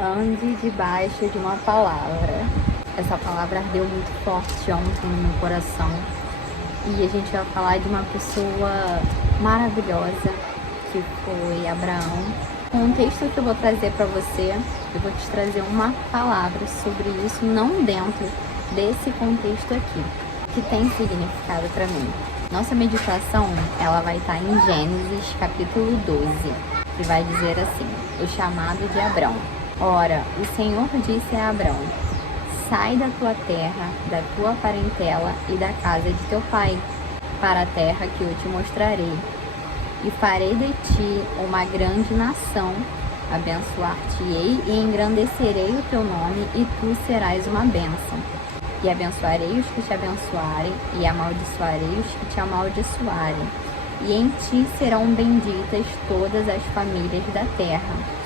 Ande debaixo de uma palavra. Essa palavra ardeu muito forte ontem no meu coração. E a gente vai falar de uma pessoa maravilhosa, que foi Abraão. Com o texto que eu vou trazer para você, eu vou te trazer uma palavra sobre isso, não dentro desse contexto aqui, que tem significado para mim. Nossa meditação, ela vai estar em Gênesis capítulo 12, que vai dizer assim: o chamado de Abrão. Ora, o Senhor disse a Abrão: sai da tua terra, da tua parentela e da casa de teu pai, para a terra que eu te mostrarei. E farei de ti uma grande nação, abençoar-te-ei e engrandecerei o teu nome, e tu serás uma bênção. E abençoarei os que te abençoarem, e amaldiçoarei os que te amaldiçoarem. E em ti serão benditas todas as famílias da terra.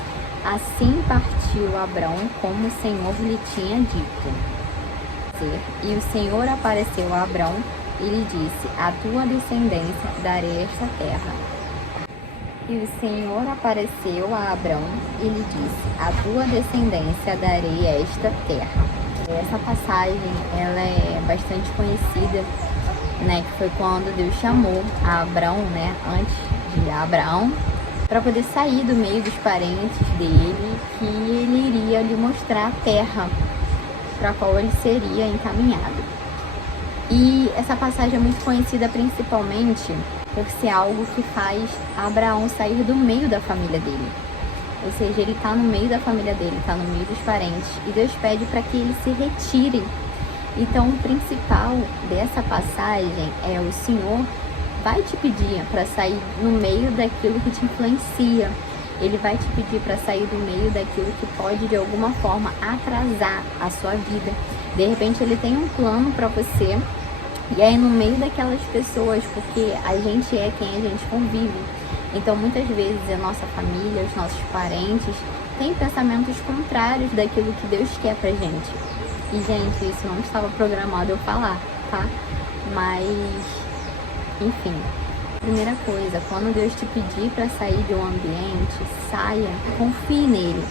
Assim partiu Abrão, como o Senhor lhe tinha dito. E o Senhor apareceu a Abrão e lhe disse: a tua descendência darei esta terra. E o Senhor apareceu a Abrão e lhe disse: a tua descendência darei esta terra. Essa passagem, ela é bastante conhecida, né? Que foi quando Deus chamou a Abrão, né? Antes de Abraão, para poder sair do meio dos parentes dele, que ele iria lhe mostrar a terra para a qual ele seria encaminhado. E essa passagem é muito conhecida principalmente por ser algo que faz Abraão sair do meio da família dele. Ou seja, ele está no meio da família dele, está no meio dos parentes, e Deus pede para que ele se retire. Então, o principal dessa passagem é: o Senhor vai te pedir para sair no meio daquilo que te influencia. Ele vai te pedir para sair do meio daquilo que pode, de alguma forma, atrasar a sua vida. De repente, ele tem um plano para você, e aí no meio daquelas pessoas, porque a gente é quem a gente convive. Então, muitas vezes, a nossa família, os nossos parentes, têm pensamentos contrários daquilo que Deus quer pra gente. E, gente, isso não estava programado eu falar, tá? Mas, enfim, primeira coisa, quando Deus te pedir para sair de um ambiente, saia, confie nele.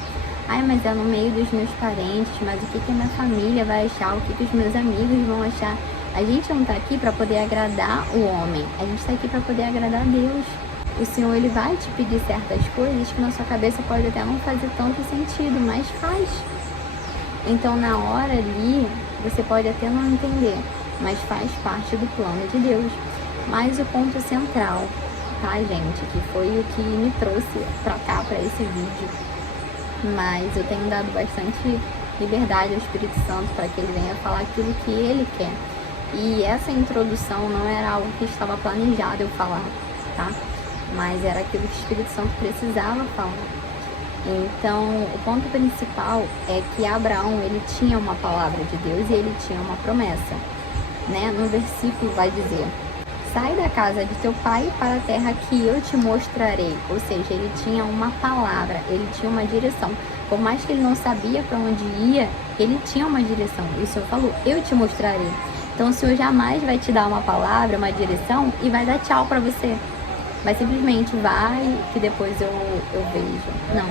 Ai, mas é no meio dos meus parentes, mas o que a minha família vai achar, o que os meus amigos vão achar? A gente não tá aqui para poder agradar o homem, a gente tá aqui para poder agradar a Deus. O Senhor, ele vai te pedir certas coisas que na sua cabeça pode até não fazer tanto sentido, mas faz. Então, na hora ali, você pode até não entender, mas faz parte do plano de Deus. Mas o ponto central, tá, gente, que foi o que me trouxe pra cá, pra esse vídeo, mas eu tenho dado bastante liberdade ao Espírito Santo para que ele venha falar aquilo que ele quer. E essa introdução não era algo que estava planejado eu falar, tá? Mas era aquilo que o Espírito Santo precisava falar. Então, o ponto principal é que Abraão, ele tinha uma palavra de Deus e ele tinha uma promessa, né? No versículo vai dizer: sai da casa de teu pai para a terra que eu te mostrarei. Ou seja, ele tinha uma palavra, ele tinha uma direção. Por mais que ele não sabia para onde ia, ele tinha uma direção. E o Senhor falou: eu te mostrarei. Então, o Senhor jamais vai te dar uma palavra, uma direção e vai dar tchau para você. Mas simplesmente vai, que depois eu vejo. Não.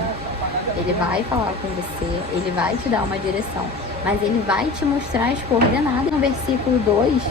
Ele vai falar com você, ele vai te dar uma direção, mas ele vai te mostrar as coordenadas. No versículo 2,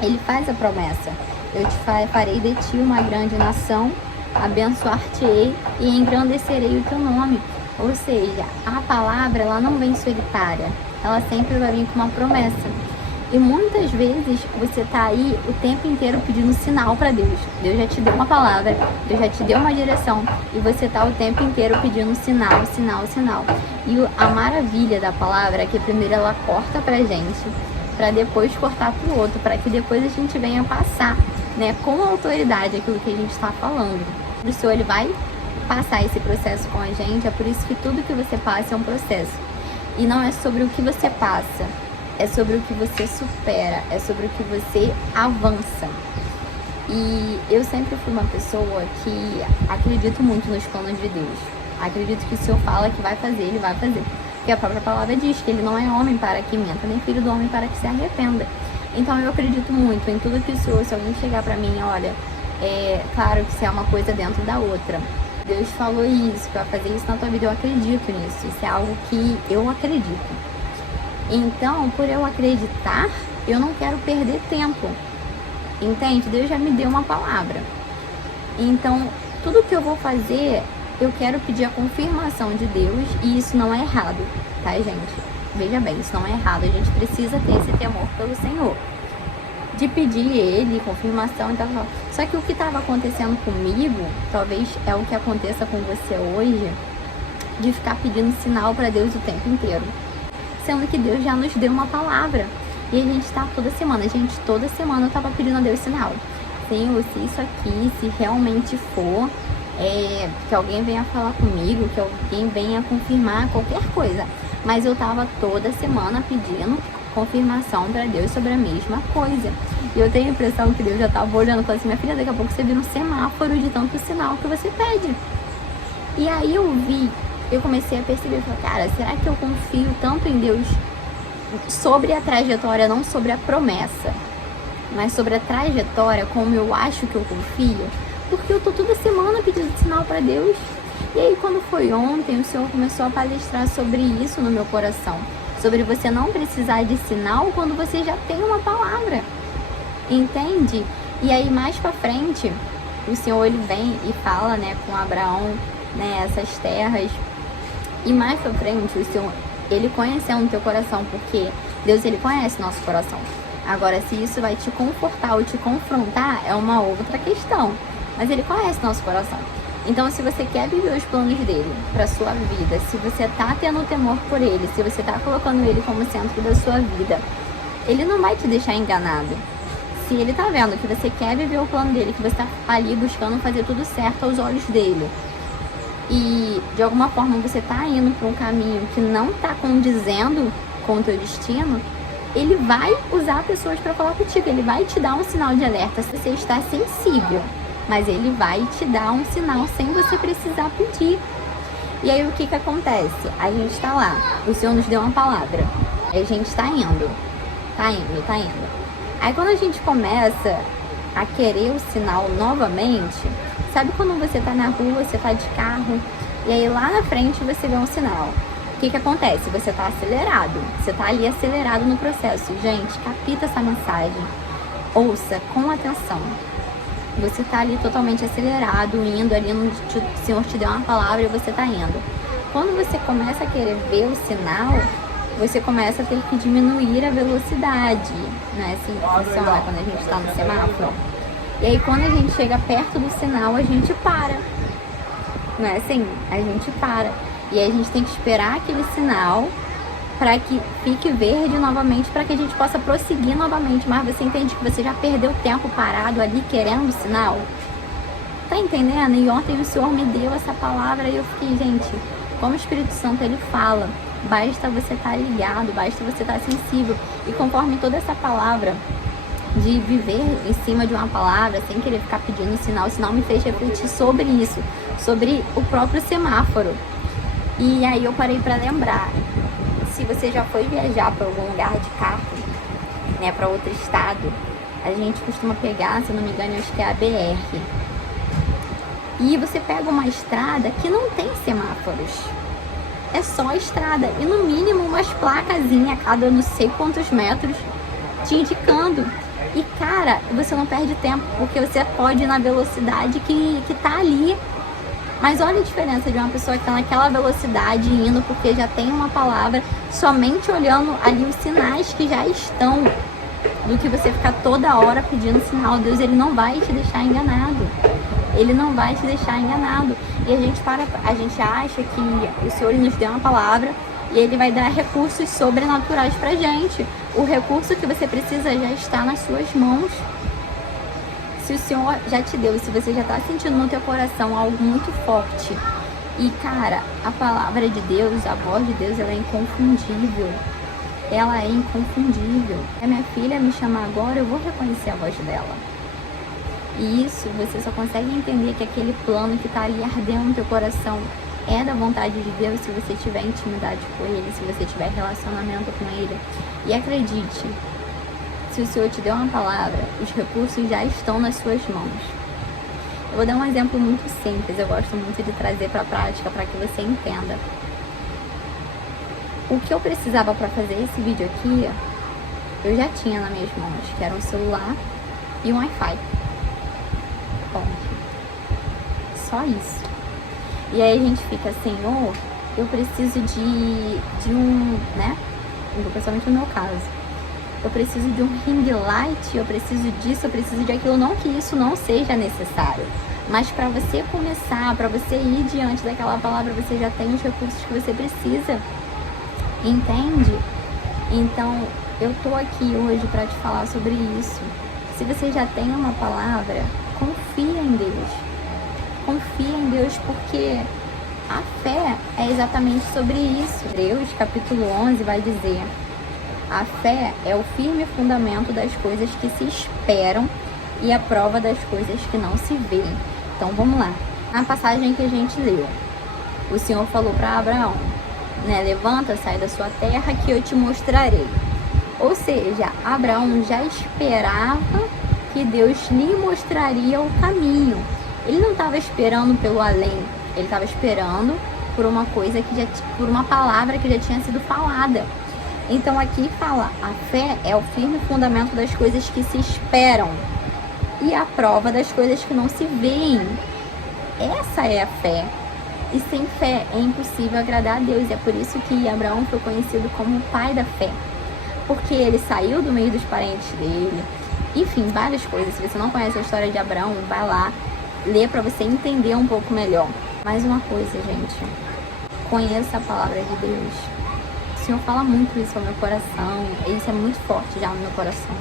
ele faz a promessa: eu te farei de ti uma grande nação, abençoar-te-ei e engrandecerei o teu nome. Ou seja, a palavra, ela não vem solitária, ela sempre vai vir com uma promessa. E muitas vezes você tá aí o tempo inteiro pedindo sinal para Deus. Deus já te deu uma palavra, Deus já te deu uma direção, e você tá o tempo inteiro pedindo sinal, sinal, sinal. E a maravilha da palavra é que primeiro ela corta pra gente, para depois cortar pro outro, para que depois a gente venha passar, né, com autoridade aquilo que a gente está falando. O Senhor, ele vai passar esse processo com a gente. É por isso que tudo que você passa é um processo. E não é sobre o que você passa, é sobre o que você supera, é sobre o que você avança. E eu sempre fui uma pessoa que acredito muito nos planos de Deus. Acredito que o Senhor fala que vai fazer, ele vai fazer. Porque a própria palavra diz que ele não é homem para que minta, nem filho do homem para que se arrependa. Então eu acredito muito em tudo que o Senhor, se alguém chegar pra mim, olha, claro que se é uma coisa dentro da outra, Deus falou isso, que vai fazer isso na tua vida, eu acredito nisso. Isso é algo que eu acredito. Então, por eu acreditar, eu não quero perder tempo. Entende? Deus já me deu uma palavra. Então, tudo que eu vou fazer, eu quero pedir a confirmação de Deus, e isso não é errado, tá, gente? Veja bem, isso não é errado. A gente precisa ter esse temor pelo Senhor, de pedir Ele confirmação e tal. Só que o que estava acontecendo comigo, talvez é o que aconteça com você hoje, de ficar pedindo sinal para Deus o tempo inteiro, sendo que Deus já nos deu uma palavra. E a gente tá toda semana, toda semana eu tava pedindo a Deus sinal. Senhor, se isso aqui, se realmente for, que alguém venha falar comigo, que alguém venha confirmar qualquer coisa. Mas eu tava toda semana pedindo confirmação para Deus sobre a mesma coisa. E eu tenho a impressão que Deus já tava olhando e falando assim: minha filha, daqui a pouco você vira um semáforo de tanto sinal que você pede. E aí eu comecei a perceber, cara, será que eu confio tanto em Deus sobre a trajetória, não sobre a promessa, mas sobre a trajetória, como eu acho que eu confio? Porque eu tô toda semana pedindo sinal para Deus. E aí quando foi ontem, o Senhor começou a palestrar sobre isso no meu coração, sobre você não precisar de sinal quando você já tem uma palavra, entende? E aí mais pra frente, o Senhor ele vem e fala, né, com Abraão, né, essas terras. E mais pra frente, o Senhor, ele conhecendo o teu coração, porque Deus, ele conhece nosso coração. Agora, se isso vai te confortar ou te confrontar, é uma outra questão. Mas ele conhece nosso coração. Então, se você quer viver os planos dele pra sua vida, se você tá tendo temor por ele, se você tá colocando ele como centro da sua vida, ele não vai te deixar enganado. Se ele tá vendo que você quer viver o plano dele, que você tá ali buscando fazer tudo certo aos olhos dele, e de alguma forma você tá indo para um caminho que não tá condizendo com o teu destino, ele vai usar pessoas para falar contigo, ele vai te dar um sinal de alerta se você está sensível, mas ele vai te dar um sinal sem você precisar pedir. E aí o que acontece? A gente tá lá, o Senhor nos deu uma palavra, a gente tá indo. Aí quando a gente começa a querer o sinal novamente, sabe quando você tá na rua, você tá de carro, e aí lá na frente você vê um sinal? O que acontece? Você tá acelerado, você tá ali acelerado no processo. Gente, capta essa mensagem, ouça com atenção. Você tá ali totalmente acelerado, indo ali, o Senhor te deu uma palavra e você tá indo. Quando você começa a querer ver o sinal, você começa a ter que diminuir a velocidade, né? Assim que funciona quando a gente tá no semáforo. E aí quando a gente chega perto do sinal, a gente para. Não é assim? A gente para. E aí a gente tem que esperar aquele sinal para que fique verde novamente, para que a gente possa prosseguir novamente. Mas você entende que você já perdeu tempo parado ali querendo o sinal? Tá entendendo? E ontem o Senhor me deu essa palavra e eu fiquei, gente, como o Espírito Santo ele fala, basta você estar ligado, basta você estar sensível. E conforme toda essa palavra de viver em cima de uma palavra, sem querer ficar pedindo sinal, o sinal me fez refletir sobre isso, sobre o próprio semáforo. E aí eu parei para lembrar, se você já foi viajar para algum lugar de carro, né, para outro estado, a gente costuma pegar, se não me engano, acho que é a BR. E você pega uma estrada que não tem semáforos, é só estrada, e no mínimo umas placazinhas a cada não sei quantos metros te indicando. E cara, você não perde tempo, porque você pode ir na velocidade que tá ali. Mas olha a diferença de uma pessoa que tá naquela velocidade indo porque já tem uma palavra, somente olhando ali os sinais que já estão, do que você ficar toda hora pedindo sinal. Deus, ele não vai te deixar enganado. Ele não vai te deixar enganado. E a gente acha que o Senhor nos deu uma palavra e ele vai dar recursos sobrenaturais pra gente. O recurso que você precisa já está nas suas mãos. Se o Senhor já te deu, e se você já está sentindo no teu coração algo muito forte, e cara, a palavra de Deus, a voz de Deus, ela é inconfundível. Ela é inconfundível. Se a minha filha me chamar agora, eu vou reconhecer a voz dela. E isso você só consegue entender que aquele plano que está ali ardendo no teu coração é da vontade de Deus se você tiver intimidade com Ele, se você tiver relacionamento com Ele. E acredite, se o Senhor te deu uma palavra, os recursos já estão nas suas mãos. Eu vou dar um exemplo muito simples, eu gosto muito de trazer para a prática para que você entenda. O que eu precisava para fazer esse vídeo aqui, eu já tinha nas minhas mãos, que era um celular e um Wi-Fi. Bom, só isso. E aí a gente fica, Senhor, eu preciso de um, né? Principalmente no meu caso. Eu preciso de um ring light, eu preciso disso, eu preciso de aquilo. Não que isso não seja necessário, mas para você começar, para você ir diante daquela palavra, você já tem os recursos que você precisa. Entende? Então, eu tô aqui hoje para te falar sobre isso. Se você já tem uma palavra, confia em Deus. Confia em Deus, porque a fé é exatamente sobre isso. Hebreus capítulo 11 vai dizer: a fé é o firme fundamento das coisas que se esperam e a prova das coisas que não se veem. Então vamos lá. Na passagem que a gente leu, o Senhor falou para Abraão, né, levanta, sai da sua terra que eu te mostrarei. Ou seja, Abraão já esperava que Deus lhe mostraria o caminho. Ele não estava esperando pelo além, ele estava esperando por uma coisa por uma palavra que já tinha sido falada. Então aqui fala, a fé é o firme fundamento das coisas que se esperam e a prova das coisas que não se veem. Essa é a fé. E sem fé é impossível agradar a Deus. E é por isso que Abraão foi conhecido como o pai da fé. Porque ele saiu do meio dos parentes dele. Enfim, várias coisas. Se você não conhece a história de Abraão, vai lá, lê para você entender um pouco melhor. Mais uma coisa, gente. Conheça a palavra de Deus. O Senhor fala muito isso ao meu coração. Isso é muito forte já no meu coração.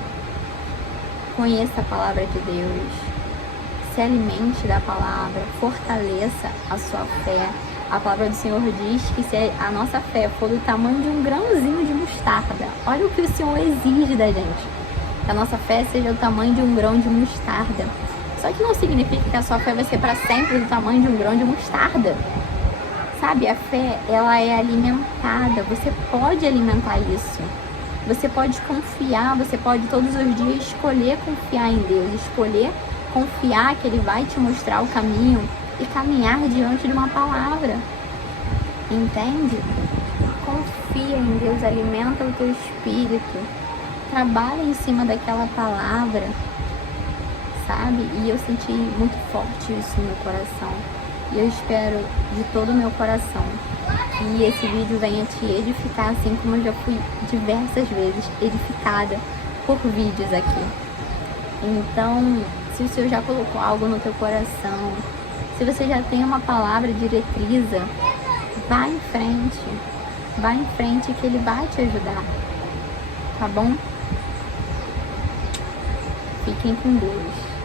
Conheça a palavra de Deus. Se alimente da palavra, fortaleça a sua fé. A palavra do Senhor diz que se a nossa fé for do tamanho de um grãozinho de mostarda, olha o que o Senhor exige da gente, que a nossa fé seja do tamanho de um grão de mostarda. Só que não significa que a sua fé vai ser para sempre do tamanho de um grão de mostarda. Sabe, a fé, ela é alimentada, você pode alimentar isso. Você pode confiar, você pode todos os dias escolher confiar em Deus, escolher confiar que Ele vai te mostrar o caminho e caminhar diante de uma palavra. Entende? Confia em Deus, alimenta o teu espírito, trabalha em cima daquela palavra, sabe? E eu senti muito forte isso no meu coração. E eu espero de todo o meu coração que esse vídeo venha te edificar, assim como eu já fui diversas vezes edificada por vídeos aqui. Então, se o Senhor já colocou algo no teu coração, se você já tem uma palavra diretriza, vá em frente que Ele vai te ajudar, tá bom? Fiquem com Deus.